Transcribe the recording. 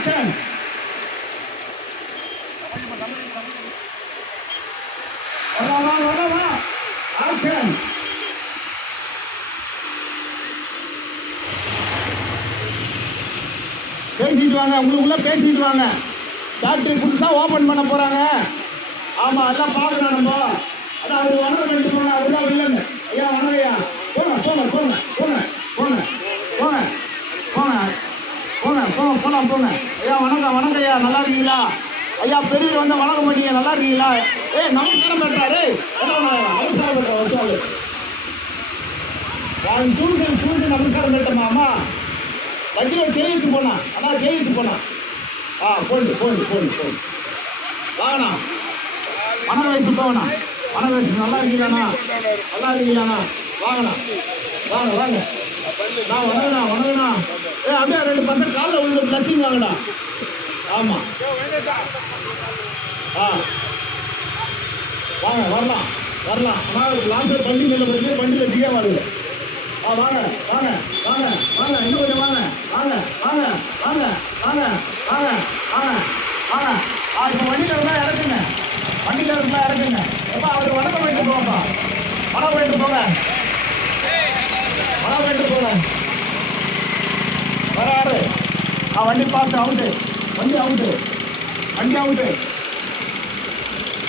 Action. வா action. பேசிட்டு வாங்க, உங்களுக்குள்ள பேசிட்டு வாங்க. ஃபேக்டரி புதுசாக ஓப்பன் பண்ண போகிறாங்க. ஆமாம், எல்லாம் பார்க்கணும் நம்ம. அதான் அவர் வணக்கம் பண்ணிட்டு போங்க. அவர் தான் இல்லைன்னு ஐயா வணக்கம் ஐயா. போங்க போங்க போங்க போங்க போங்க போங்க போங்க போங்க போங்க போகலாம் போங்க ஐயா. வணக்கம் வணக்கம் ஐயா, நல்லா இருக்கீங்களா ஐயா? பெரியவர் வந்து வணக்கம் பண்ணீங்க, நல்லா இருக்கீங்களா? நமஸ்காரம் பண்ணுறாரு. நமஸ்காரம் பண்ணுறேன் வச்சாரு. நான் சூழ்ந்து நமஸ்காரம் பண்ணிட்டேம்மா. அம்மா வண்டியில் ஜெயிச்சு போனான். அதான் ஜெயிச்சு போனான். போயிடு போயிடு போயிடு போயிடு. வாங்கண்ணா, மன வயசு போகணா. மன வயசு நல்லா இருக்கீங்களாண்ணா? நல்லா இருக்கீங்களாண்ணா? வாங்கண்ணா, வாங்க வாங்க. நான் வணங்கண்ணா வணங்கண்ணா. அப்படியே 2 பசங்க காலில் உள்ள பிளஸிங் வாங்கண்ணா. ஆமாம், வாங்க வரலாம் வரலாம். ஆனால் லாஸ்ட் பண்டி மேலே போய் பண்டியில் ஜியா வருது. வாங்க வாங்க வாங்க வாங்க, இன்னும் கொஞ்சம் வாங்க வாங்க வாங்க வாங்க வாங்க வாங்க வாங்க வாங்க. இப்போ வண்டியில் இருந்தால் இறக்குங்க, வண்டியில் இருந்தால் இறக்குங்க. எப்போ அவர் வணக்கம் பண்ணிட்டு போங்கப்பா, வணக்கம் பண்ணிட்டு போங்க, வணக்கம் பண்ணிட்டு போங்க. வர வண்டி பாஸ் அவுட்டு, வண்டி அவுட்டு, வண்டி அவுட்டு.